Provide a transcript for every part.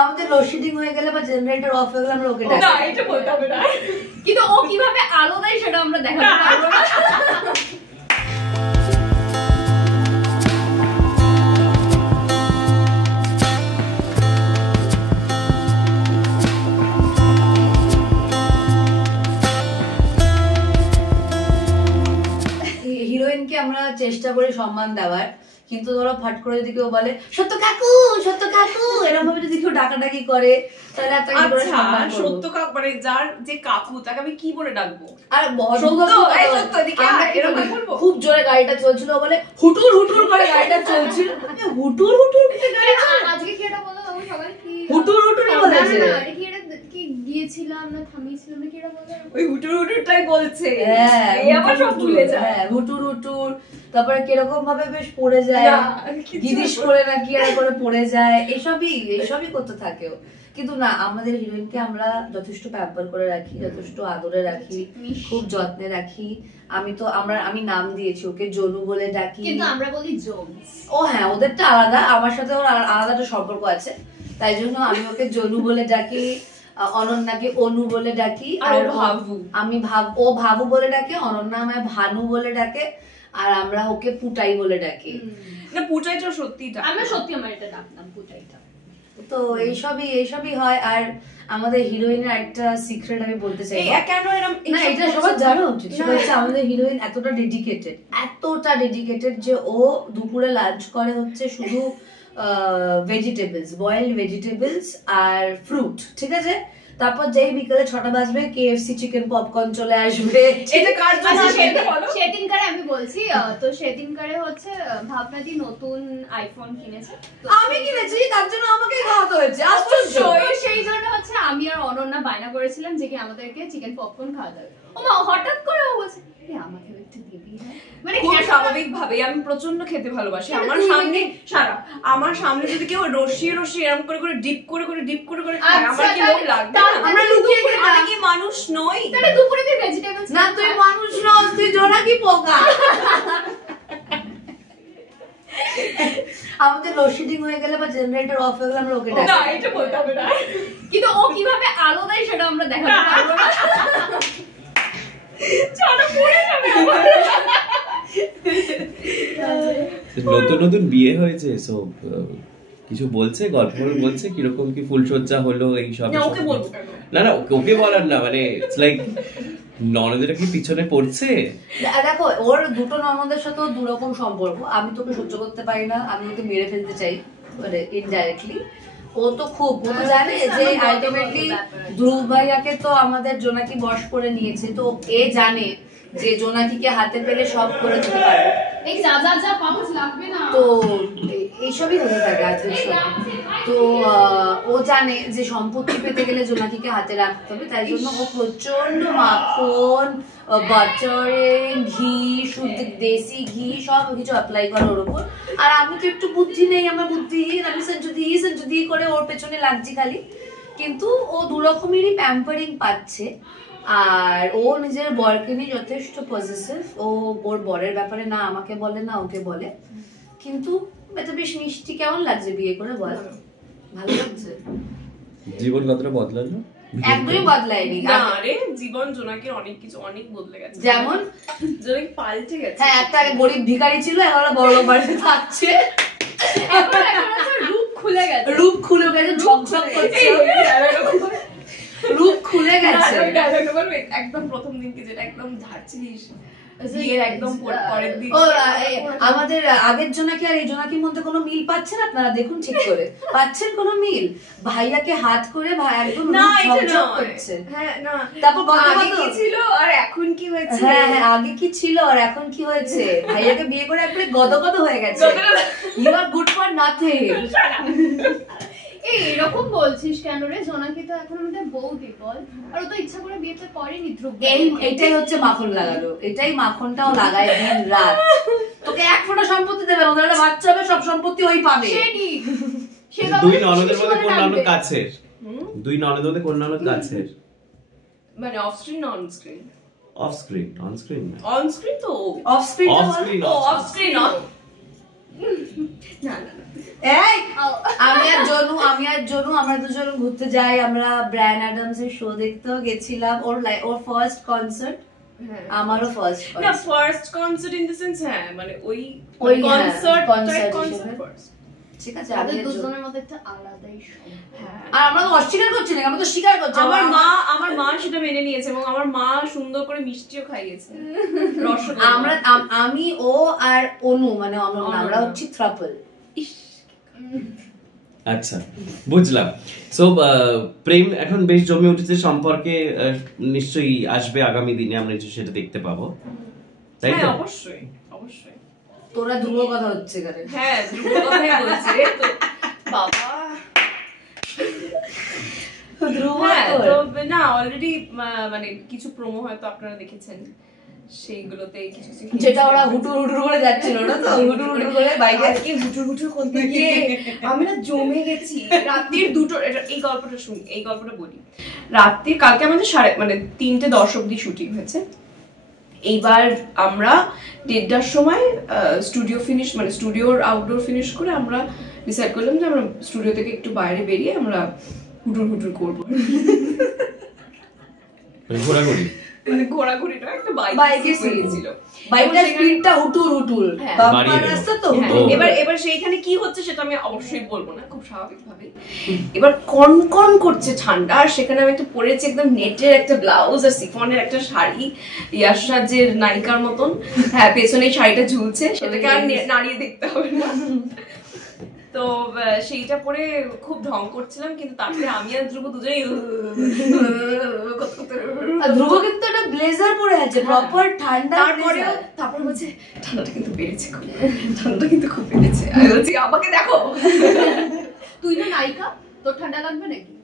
আমাদের লোডশেডিং হয়ে গেলে বা জেনারেটর অফ হয়ে গেলে আমরা ওকে ডাকি। না এটা বলতে হবে না, কিন্তু ও কিভাবে আলো দেয় সেটা আমরা দেখাতে পারবো না। হিরোইনকে আমরা চেষ্টা করি সম্মান দেওয়ার, কিন্তু ধরো ফাট করে যদি কেউ বলে সত্য কাকু এরকম ভাবে যদি কেউ ডাকাডাকি করে তাহলে সত্য কাকু মানে যার যে কাকু তাকে আমি কি বলে ডাকবো? আর খুব জোরে গাড়িটা চলছিল বলে হুটুর হুটুর করে গাড়িটা চলছিল, হুটুর হুটুর আজকে কি এটা বলো আমি সকালে কি হুটুর হুটুরই বলেছে, কি এটা কি গিয়েছিলাম না থামিয়েছিলাম না কি এটা বলে ওই হুটুর হুটুরটাই বলছে। এই আবার সব ভুলে যায়। হ্যাঁ হুটুর হুটুর, তারপরে কিরকম ভাবে বেশ পড়ে যায়, গিদিশ করে না কি আর করে পড়ে যায়, এসবই করতে থাকে। কিন্তু না, আমাদের হিরোইনকে আমরা যথেষ্ট প্যাম্পার করে রাখি, যথেষ্ট আদরে রাখি, খুব যত্নে রাখি। আমি নাম দিয়েছি ওকে, জনু বলে ডাকি, কিন্তু আমরা বলি জোনস। ও হ্যাঁ, ওদেরটা আলাদা, আমার সাথে ওর আলাদা একটা সম্পর্ক আছে, তাই জন্য আমি ওকে জনু বলে ডাকি, অনন্যাকে অনু বলে ডাকি, আর ও ভাবু বলে ডাকে, অনন্যা আমায় ভানু বলে ডাকে, আর আমরা ওকে পুটাই বলে ডাকি। না পুটাইটা সত্যিটা, আমরা সত্যি আমার এটা ডাকতাম পুটাইটা। তো এইসবই হয়। আর আমাদের হিরোইনের একটা সিক্রেট আমি বলতে চাই, কেন এরকম না এটা সবার জানা উচিত, সেটা হচ্ছে আমাদের হিরোইন এতটা ডেডিকেটেড যে ও দুপুরে লাঞ্চ করে হচ্ছে শুধু ভেজিটেবলস, বয়েলড ভেজিটেবলস আর ফ্রুট, ঠিক আছে? তারপর যেই বিকেলে 6টা বাজবে KFC চিকেন পপকর্ন চলে আসবে। এটা কার জন্য সেদিনকারে আমি বলছি, তো সেদিনকারে হচ্ছে ভাবনাদি নতুন আইফোন কিনেছে, আমি কিনেছি, তার জন্য আমাকেই খাওয়াতে হয়েছে, আশ্চর্য। সেই জন্য হচ্ছে আমি আর অনন্যা বায়না করেছিলাম যে কি আমাদেরকে চিকেন পপকর্ন খাওয়াতে হবে। ও মা হঠাৎ করে ও বলছে আমাকে একটু দিবি, মানে স্বাভাবিক ভাবে আমি প্রচন্ড খেতে ভালোবাসি। আমার সামনে যদি কেউ রসি এরকম করে ডিপ করে খায়, আমার কি লোভ লাগবে? আমরা লুকিয়ে খেতাম। আমি কি মানুষ নই? তাহলে দুপুরে তুই ভেজিটেবলস না, তুই মানুষ নস, তুই জোনাকি পোকা। আমাদের লোডশেডিং হয়ে গেলে বা জেনারেটর অফ হয়ে গেলে আমরা ওকে ডাকি। না এটা বলতে হবে না, কিন্তু ও কিভাবে আলো দেয় সেটা আমরা দেখাতে পারবো না। নতুন বিয়ে হয়েছে, সব কিছু বলছে, গল্প বলছে কিরকম কি ফুলসজ্জা হলো এই সব। না ওকে বলার না, মানে ইটস লাইক ননদের কি পিছনে পড়ছে। দেখো ওর দুটো ননদের সাথে দুরকম সম্পর্ক, আমি তোকে সহ্য করতে পারি না, আমি ওকে মেরে ফেলতে চাই মানে ইনডাইরেক্টলি। ও তো খুব জানে যে আলটিমেটলি ধ্রুব ভাইয়াকে তো আমাদের জোনাকি বশ করে নিয়েছে, তো এ জানে যে জোনাকিকে হাতে পেলে সব করে দিতে পারবে, তো এইসবই হতে থাকে আজকের সময়। তো ও জানে যে সম্পত্তি পেতে গেলে জোনাকিকে হাতে রাখতে হবে, তাই জন্য ও প্রচন্ড মাখন, বাটার, ঘি, শুদ্ধ দেশি ঘি সব কিছু অ্যাপ্লাই করে ওর উপর। আর আমি তো একটু বুদ্ধি নেই, আমার বুদ্ধিহীন, আমি সঞ্জুদি করে ওর পেছনে লাগছি খালি। কিন্তু ও দুরকমেরই প্যাম্পারিং পাচ্ছে, আর ও নিজের বরকে নিয়ে যথেষ্ট পজিটিভ। ও ওর বরের ব্যাপারে না আমাকে বলে না ওকে বলে, কিন্তু এটা বেশ মিষ্টি। কেমন লাগছে বিয়ে করে বল? ভালো লাগছে? জীবন কতটা বদলালো? একদমই বদলায়নি। না রে, জীবন জোনাকির অনেক বদলে গেছে। যেমন জোনাকি পাল্টে গেছে। হ্যাঁ, একটা আগে গরিব ভিখারি ছিল, এখন বড়লোক বাড়িতে থাকছে, রূপ খুলে গেছে, ঝকঝক করছে, রূপ খুলে গেছে। একদম প্রথম দিনকে যেটা একদম ঝাড়ছিলিস, আমাদের আগের জোনাকি আর এই জোনাকির মধ্যে কোনো মিল পাচ্ছেন আপনারা? দেখুন ঠিক করে, পাচ্ছেন কোনো মিল? ভাইয়াকে হাত করে ভাই একদম ঝকঝক করছে। তারপর আগে কি ছিল আর এখন কি হয়েছে? হ্যাঁ, আগে কি ছিল আর এখন কি হয়েছে? ভাইয়াকে বিয়ে করে একবারে গদগদ হয়ে গেছে। You are good for nothing. এরকম বলছিস কেন রে? জোনাকি তো এখন আমাদের বউদি, বল। আর ও তো ইচ্ছা করে বিয়েটা করেনি ধ্রুব। এইটাই হচ্ছে মাখন লাগানো, এটাই মাখনটাও লাগায় দিন রাত। তোকে এক ফোঁটা সম্পত্তি দেবে, ওদের একটা বাচ্চা হবে, সব সম্পত্তি ওই পাবে। দুই ননদের মধ্যে কোন ননদ কাছের? দুই ননদের মধ্যে কোন ননদ কাছের? মানে অফ স্ক্রিন না on screen? Off screen, on screen না। অন স্ক্রিন তো অফ স্ক্রিন, অফ স্ক্রিন না না এই আমি আর জনু আমরা দুজন ঘুরতে যাই, আমরা ব্রায়ান অ্যাডামস এর শো দেখতেও গেছিলাম, ওর ফার্স্ট কনসার্ট, আমারও ফার্স্ট না first concert in the sense হ্যাঁ মানে ওই ওই কনসার্ট ফার্স্ট ঠিক আছে। আমাদের দুজনের মধ্যে একটা আলাদাই আর আমরা তো অস্বীকার করছি না, আমরা তো স্বীকার করছি। আমার মা সেটা মেনে নিয়েছে এবং আমার মা সুন্দর করে মিষ্টিও খাইয়েছে। আমি ও আর অনু মানে আমরা হচ্ছি থ্রাপল। আচ্ছা বুঝলাম। সো প্রেম এখন বেশ জমে উঠেছে, সম্পর্কে নিশ্চয়ই আসবে আগামী দিনে, আমরা সেটা দেখতে পাবো, তাই তো? অবশ্যই অবশ্যই। তোরা ধ্রুব কথা হচ্ছে এখানে। হ্যাঁ ধ্রুব কথাই বলছি রে তো বাবা। ধ্রুব তো না অলরেডি মানে কিছু প্রোমো হয়তো আপনারা দেখেছেন, সেইগুলোতে কিছু যেটা ওরা হুটুর হুটুর করে যাচ্ছিল না তো, হুটুর হুটুর করে বাইকে হুটুর হুটুর করতে গিয়ে আমি না জমে গেছি। রাত্রির 2টো, এই গল্পটা শুনি, এই গল্পটা বলি। রাত্রির কালকে আমাদের 3:10 অব্দি শুটিং হয়েছে। এইবার আমরা 1:30টার সময় স্টুডিও ফিনিশ মানে স্টুডিওর আউটডোর ফিনিশ করে আমরা ডিসাইড করলাম যে আমরা স্টুডিও থেকে একটু বাইরে বেরিয়ে আমরা হুটুর হুটুর করবো। ঘোরাঘুরি মানে ঘোরাঘুরিটা একটা বাইকে ছিল, বাইকটার স্পিডটা হুটুর হুটুর, বাম্পার রাস্তা তো। এবার সেইখানে কি হচ্ছে সেটা আমি অবশ্যই বলবো না, খুব স্বাভাবিকভাবে। এবার কনকন করছে ঠান্ডা, আর সেখানে আমি একটা পরেছি একদম নেটের একটা ব্লাউজ আর সিফনের একটা শাড়ি, ইয়াশ রাজের নায়িকার মতন। হ্যাঁ পেছনে শাড়িটা ঝুলছে, সেটাকে আর নাড়িয়ে দেখতে হবে না। তো সেইটা পরে খুব ঢং করছিলাম, কিন্তু তারপরে আমি আর ধ্রুব দুজনেই ধ্রুব কিন্তু একটা ব্লেজার পরে আছে প্রপার ঠান্ডা। তারপর বলছে ঠান্ডাটা কিন্তু বেড়েছে, ঠান্ডাটা কিন্তু খুব বেড়েছে। আমি বলছি আমাকে দেখো, তুই না নায়িকা, তোর ঠান্ডা লাগবে নাকি?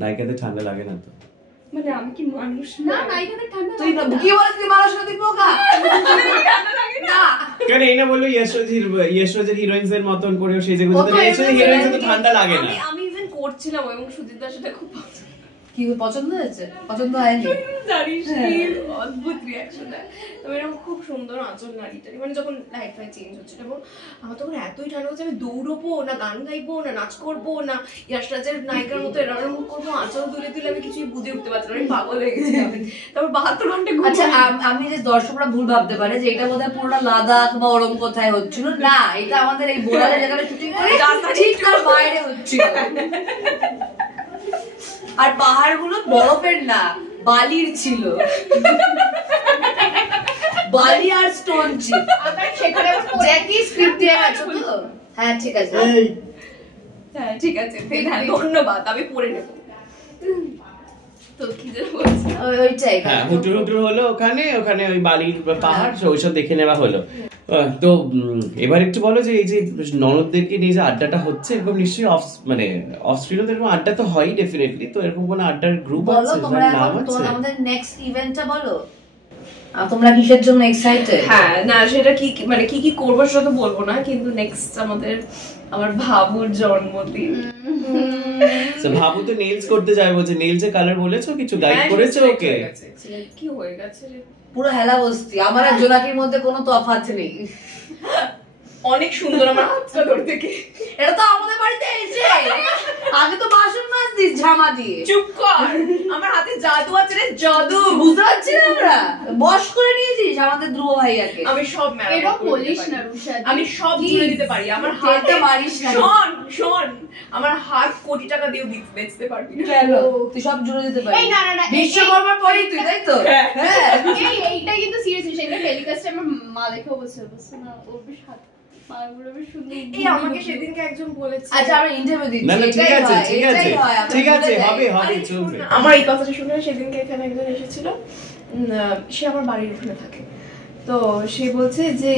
নায়িকাদের ঠান্ডা লাগে না তো, মানে আমি কি মানুষ না? নায়িকাদের ঠান্ডা তুই কি বলে তুই মানুষ না, তুই পোকা। ঠান্ডা লাগে না কেন এই না বললো ইয়েশরাজের হিরোইনস এর মতন করে সেই যে ইয়েশরাজের হিরোইনস তো ঠান্ডা লাগে না। আমি ইভেন করছিলাম এবং সুজিত দা সেটা খুব কি পছন্দ হয়েছে? পছন্দ হয়নি জানিস কি অদ্ভুত রিঅ্যাকশন দেয়। তবে এরকম খুব সুন্দর আঁচল নাড়িটা মানে যখন লাইট ফাইট চেঞ্জ হচ্ছিল, এবং আমার তখন এতই ঠান্ডা হচ্ছে আমি দৌড়বো না গান গাইবো না নাচ করবো না ইয়াশ রাজের নায়িকার মতো এরকম করবো, আঁচল তুলে তুলে আমি কিছুই বুঝে উঠতে পারছিলাম, আমি পাগল হয়ে গেছিলাম। তারপর 72 ঘন্টা। আচ্ছা আমি যে দর্শকরা ভুল ভাবতে পারে যে এটা বোধহয় পুরোটা লাদাখ বা ওরম কোথায় হচ্ছিল, না এটা আমাদের এই বোলারে যেখানে শুটিং করে ঠিক তার বাইরে হচ্ছিল। আর পাহাড়গুলো বরফের না বালির ছিল, বালি আর স্টোন ছিল। সেখানে জ্যাকি স্ক্রিপ্ট দিয়ে গেছো তো? হ্যাঁ ঠিক আছে, হ্যাঁ ঠিক আছে, ধন্যবাদ, আমি পড়ে নেব। তো কি যেন বলছি ওইটাই। হ্যাঁ হুটুর হুটুর হলো ওখানে ওই বালির পাহাড় ওইসব দেখে নেওয়া হলো। তো এবার একটু বলো যে এই যে ননদদেরকে নিয়ে যে আড্ডাটা হচ্ছে, এরকম নিশ্চয়ই অফ স্ক্রিনে এরকম আড্ডা তো হয় ডেফিনেটলি, তো এরকম কোনো আড্ডার গ্রুপ আছে? তোমরা আমাদের নেক্সট ইভেন্টটা বলো, তোমরা কিসের জন্য এক্সাইটেড? হ্যাঁ না সেটা কি মানে কি করবো সেটা তো বলবো না, কিন্তু নেক্সট আমার ভাবুর জন্মদিন। ভাবু তো নেলস করতে যায় বলছে, নেলস এর কালার বলেছো, কিছু গাইড করেছো ওকে? কি হয়ে গেছে পুরো হেলা বস্তি, আমার আর জোনাকির মধ্যে কোনো তফাৎ নেই। অনেক সুন্দর আমার হাতটা ধরে থেকে। এটা তো আমাদের বাড়িতে এসে আগে তো বাসন মাজতিস ঝামা দিয়ে। চুপ কর, আমার হাতে জাদু আছে রে, জাদু। বুঝতে পারছি না আমরা বশ করে নিয়েছিস আমাদের ধ্রুব ভাইয়াকে। আমি সব ম্যানেজ এরকম বলিস না রুষা, আমি সব জুড়ে দিতে পারি। আমার হাতে মারিস না। শোন আমার হাত কোটি টাকা দিয়ে বেচতে পারবি না। কেন তুই সব জুড়ে দিতে পারিস? এই না না না, বিশ্বকর্মার পরেই তুই, তাই তো? হ্যাঁ এইটা কিন্তু সিরিয়াসলি সেটা টেলিকাস্টে আমার মা দেখেও বলছে না ওর বেশ হাত পাগুলো বেশ সুন্দর। এই আমাকে সেদিনকে একজন বলেছে। আচ্ছা আমরা ইন্টারভিউ দিচ্ছি। না ঠিক আছে ঠিক আছে হবে চলবে। আমার এই কথাটা শুনে সেদিনকে এখানে একজন এসেছিল, সে আমার বাড়ির ওখানে থাকে, তো সে বলছে যে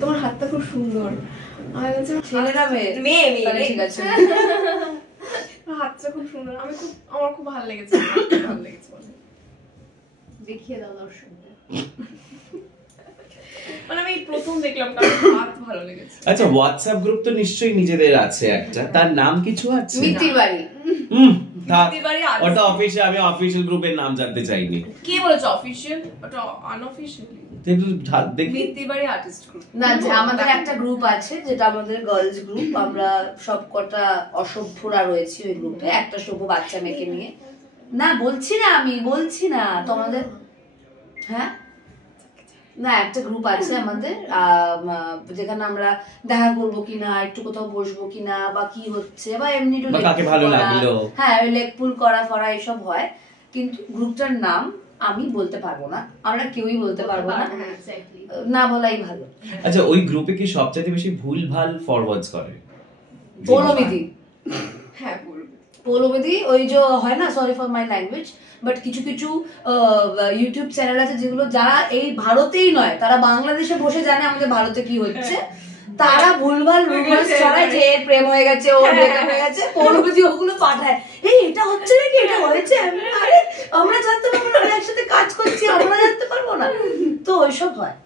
তোমার হাতটা খুব সুন্দর। আমি বলছি ছেলেরা মেয়ে ঠিক আছে হাতটা খুব সুন্দর। আমার খুব ভালো লেগেছে, ভালো লেগেছে দেখিয়ে দাও দর্শকদের। মানে আমি প্রথম দেখলাম কারণ হাত ভালো লেগেছে। আচ্ছা হোয়াটসঅ্যাপ গ্রুপ তো নিশ্চয়ই নিজেদের আছে একটা, তার নাম কিছু আছে? মিত্তির বাড়ি। ওটা অফিসিয়াল, আমি অফিসিয়াল গ্রুপের নাম জানতে চাইনি। কে বলেছে অফিসিয়াল? ওটা আনঅফিশিয়ালি। দেখি মিত্তিবাড়ি আর্টিস্ট গ্রুপ না, যে আমাদের একটা গ্রুপ আছে যেটা আমাদের গার্লস গ্রুপ, আমরা সব কটা অসভ্যরা রয়েছি ওই গ্রুপে, একটা সভ্য বাচ্চা মেয়েকে নিয়ে। না বলছি না, আমি বলছি না তোমাদের, হ্যাঁ না একটা গ্রুপ আছে আমাদের যেখানে আমরা দেখা করবো কিনা, একটু কোথাও বসবো কিনা, বা কি হচ্ছে, বা এমনি হ্যাঁ লেগ পুল করা ফরা এসব হয়, কিন্তু গ্রুপটার নাম আমি বলতে পারবো না, আমরা কেউই বলতে পারবো না, না বলাই ভালো। আচ্ছা, ওই গ্রুপে কি সবচেয়ে বেশি ভুল ভাল ফরওয়ার্ডস করে? পৌলমিদি। হ্যাঁ পৌলমিদি, ওই যে হয় না, sorry for my language, but কিছু কিছু ইউটিউব চ্যানেল আছে যেগুলো যারা এই ভারতেই নয়, তারা বাংলাদেশে বসে জানে আমাদের ভারতে কি হচ্ছে, তারা ভুলভাল রুমার্স ছড়ায় যে প্রেম হয়ে গেছে, ওর ব্রেকআপ হয়ে গেছে, পৌলমিদি ওগুলো পাঠায়, এই এটা হচ্ছে নাকি, এটা হয়েছে, আরে আমরা জানতে পারবো না, একসাথে কাজ করছি, আমরা জানতে পারবো না, তো ওইসব হয়।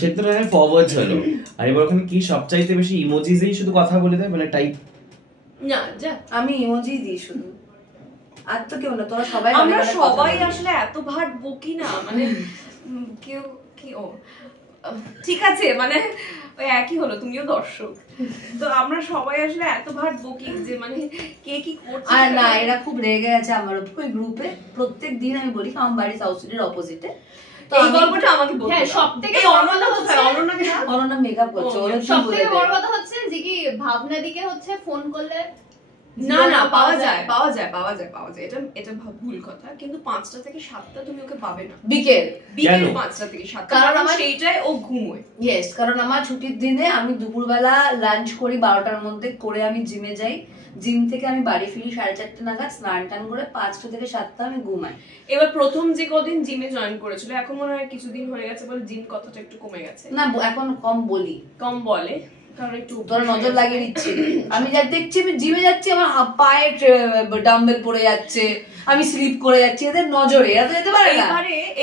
সেটা ফরওয়ার্ডস হলো, আর এবার ওখানে কি সবচাইতে বেশি ইমোজিসেই শুধু কথা বলে দেয়, মানে টাইপ? না যা, আমি ইমোজি দিই শুধু, আর তো কেউ না, তোরা সবাই, আমরা সবাই আসলে এত ভাট বকি না, মানে কেউ কি ও ঠিক আছে, মানে ওই একই হলো, তুমিও দর্শক, তো আমরা সবাই আসলে এত ভাট বকি যে মানে কে কি করছে। আর না, এরা খুব রেগে গেছে আমার উপর, ওই গ্রুপে প্রত্যেক দিন আমি বলি, আমার বাড়ি সাউথ সিটির অপোজিটে, তো এই গল্পটা আমাকে বলতে। হ্যাঁ, সবথেকে অনন্যা কোথায়? অনন্যা মেকআপ করছে, ওর সবথেকে বড় কথা হচ্ছে যে কি ভাবনা দিকে হচ্ছে ফোন করলে না না পাওয়া যায়, পাওয়া যায়, পাওয়া যায়, পাওয়া যায়, এটা এটা ভুল কথা, কিন্তু 5টা থেকে 7টা তুমি ওকে পাবে না বিকেল 5টা থেকে 7টা, কারণ আমার সেইটাই ও ঘুমোয়। ইয়েস, কারণ আমার ছুটির দিনে আমি দুপুরবেলা লাঞ্চ করি 12টার মধ্যে, করে আমি জিমে যাই, জিম থেকে আমি বাড়ি ফিরি 4:30 নাগাদ, স্নান টান করে 5টা থেকে 7টা আমি ঘুমাই। এবার প্রথম যে কদিন জিমে জয়েন করেছিল, এখন মনে হয় কিছুদিন হয়ে গেছে বলে জিম কথাটা একটু কমে গেছে। না এখন কম বলি, কম বলে, কারণ একটু তোরা নজর লাগিয়ে দিচ্ছে, আমি যা দেখছি আমি জিমে যাচ্ছি, আমার পায়ে ডাম্বেল পড়ে যাচ্ছে, আমি স্লিপ করে যাচ্ছি, এদের নজরে, এরা তো যেতে পারে না।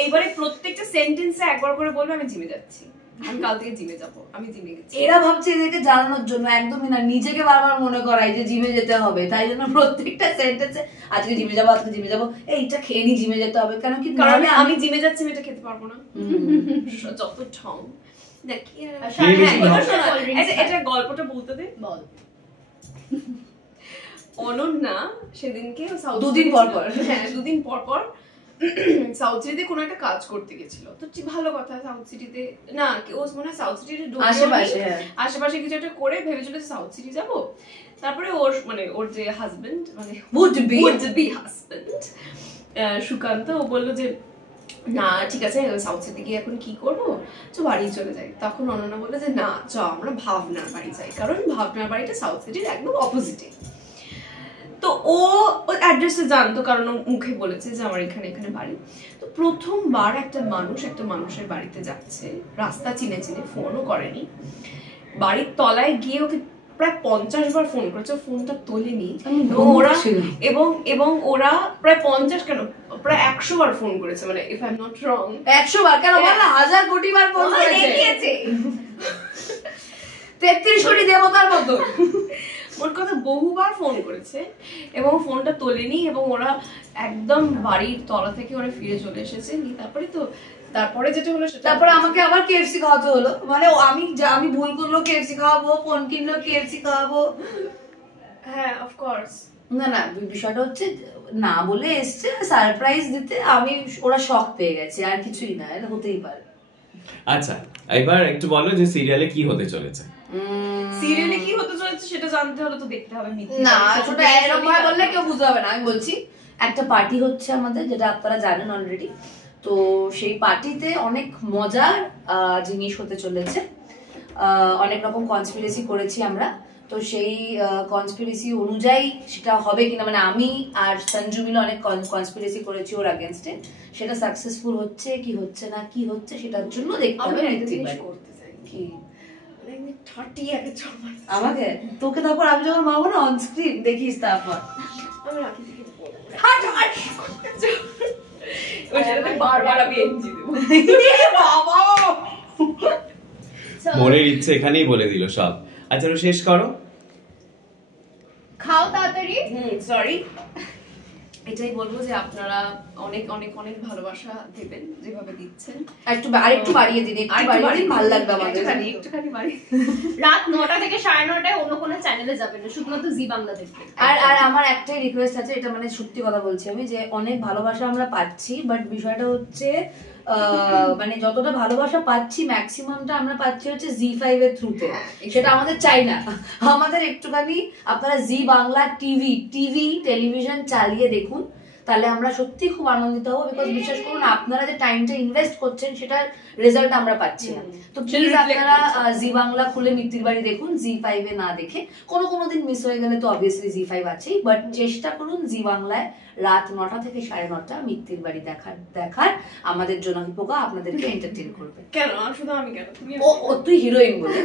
এইবারে প্রত্যেকটা সেন্টেন্সে একবার করে বলবে আমি জিমে যাচ্ছি, আমি কাল থেকে জিমে যাবো, আমি জিমে গেছি। এরা ভাবছে এদেরকে জানানোর জন্য, একদমই না, নিজেকে বারবার মনে করাই যে জিমে যেতে হবে, তাই জন্য প্রত্যেকটা সেন্টেন্সে আজকে জিমে যাবো, আজকে জিমে যাবো, এইটা খেয়ে নি জিমে যেতে হবে, কেন কি, কারণ আমি জিমে যাচ্ছি, আমি এটা খেতে পারবো না, যত ঠং। এটা গল্পটা বলতে দে। অনন্যা সেদিনকে দুদিন পর পর, হ্যাঁ 2 দিন পর পর সাউথ সিটিতে কোনো একটা কাজ করতে গেছিল, তো ভালো কথা, সাউথ সিটিতে না ও মনে হয় সাউথ সিটির আশেপাশে কিছু একটা করে ভেবেছিল সাউথ সিটি যাব, তারপরে ওর মানে ওর যে হাজবেন্ড, মানে would be হাজবেন্ড সুকান্ত, ও বললো যে না ঠিক আছে সাউথ সিটি গিয়ে এখন কি করবো, তো বাড়ি চলে যাই। তখন অনন্যা বললো যে না চ আমরা ভাবনার বাড়ি যাই, কারণ ভাবনার বাড়িটা সাউথ সিটির একদম অপোজিটে। তো ও অ্যাড্রেসে জানতো, কারণ ও মুখে বলেছে যে আমার এখানে এখানে বাড়ি। তো প্রথমবার একটা মানুষের বাড়িতে যাচ্ছে, রাস্তা চিনে চিনে, ফোনও করেনি, বাড়ির তলায় গিয়ে ওকে প্রায় 50 বার ফোন করেছে, ফোনটা তোলেনি, এবং ওরা প্রায় 50 কেন প্রায় 100 বার ফোন করেছে, মানে if I am not wrong 100 বার কেন বলনা, 1000 কোটি বার ফোন করেছে, 33 কোটি দেবতার মতো, ওর কথা বহুবার ফোন করেছে, এবং ফোনটা তোলেনি, এবং ওরা একদম বাড়ির তলা থেকে ওরা ফিরে চলে এসেছে। তারপরে যেটা হলো, তারপরে আমাকে আবার কেএফসি খাওয়াতে হলো, মানে আমি ভুল করলো কেএফসি খাওয়াবো, ফোন কিনলো কেএফসি খাওয়াবো, হ্যাঁ অফ কোর্স। না বিষয়টা হচ্ছে না বলে এসছে সারপ্রাইজ দিতে, ওরা শক পেয়ে গেছে, আর কিছুই না, এটা হতেই পারে। আচ্ছা এবার একটু বলো যে সিরিয়ালে কি হতে চলেছে। সিরিয়ালে কি হতে চলেছে সেটা জানতে হলে তো দেখতে হবে। না ছোট এরকম ভাবে বললে কেউ বুঝতে হবে না, আমি বলছি একটা পার্টি হচ্ছে আমাদের, যেটা আপনারা জানেন অলরেডি। তো সেই পার্টিতে অনেক মজার জিনিস হতে চলেছে, অনেক রকম কনস্পিরেসি করেছি আমরা, তো সেই কনস্পিরেসি অনুযায়ী সেটা হবে কিনা, মানে আমি আর সঞ্জু মিলে অনেক কনস্পিরেসি করেছি ওর আগেনস্টে, সেটা সাকসেসফুল হচ্ছে কি হচ্ছে না কি হচ্ছে সেটার জন্য দেখতে হবে। কি আমাকে তোকে তারপর আমি যখন মারবো না অন স্ক্রিন দেখিস, তারপর আমি রাখি বারবার আমি এনজি দেবো। মনের ইচ্ছে এখানেই বলে দিল সব। আচ্ছা শেষ করো, খাও তাড়াতাড়ি। সরি এটাই বলবো যে আপনারা অনেক অনেক অনেক ভালোবাসা দেবেন যেভাবে দিচ্ছেন, আরেকটু বাড়িয়ে দিন, একটু বাড়িয়ে দিন, ভালো লাগবে আমাদের। একটুখানি বাড়িয়ে রাত 9টা থেকে 9:30টায় অন্য কোনো চ্যানেলে যাবেন না, শুধুমাত্র জি বাংলা দেখবেন। আর আমার একটাই রিকোয়েস্ট আছে, এটা মানে সত্যি কথা বলছি আমি, যে অনেক ভালোবাসা আমরা পাচ্ছি, বাট বিষয়টা হচ্ছে মানে যতটা ভালোবাসা পাচ্ছি ম্যাক্সিমামটা আমরা পাচ্ছি হচ্ছে জি5 এর থ্রুতে, সেটা আমাদের চাই না। আমাদের একটুখানি আপনারা জি বাংলা টেলিভিশন চালিয়ে দেখুন, তাহলে আমরা সত্যি খুব আনন্দিত হবো। বিকজ বিশ্বাস করুন, আপনারা যে টাইমটা ইনভেস্ট করছেন সেটার রেজাল্ট আমরা পাচ্ছি না। তো প্লিজ আপনারা জি বাংলা খুলে মিত্তির বাড়ি দেখুন, জি5 এ না দেখে। কোনো দিন মিস হয়ে গেলে তো অবভিয়াসলি জি5 আছেই, বাট চেষ্টা করুন জি বাংলায় রাত 9টা থেকে 9:30 মিত্তির বাড়ি দেখার। আমাদের জোনাকি পোকা আপনাদেরকে এন্টারটেইন করবে। কেন শুধু আমি কেন, তুই হিরোইন বলে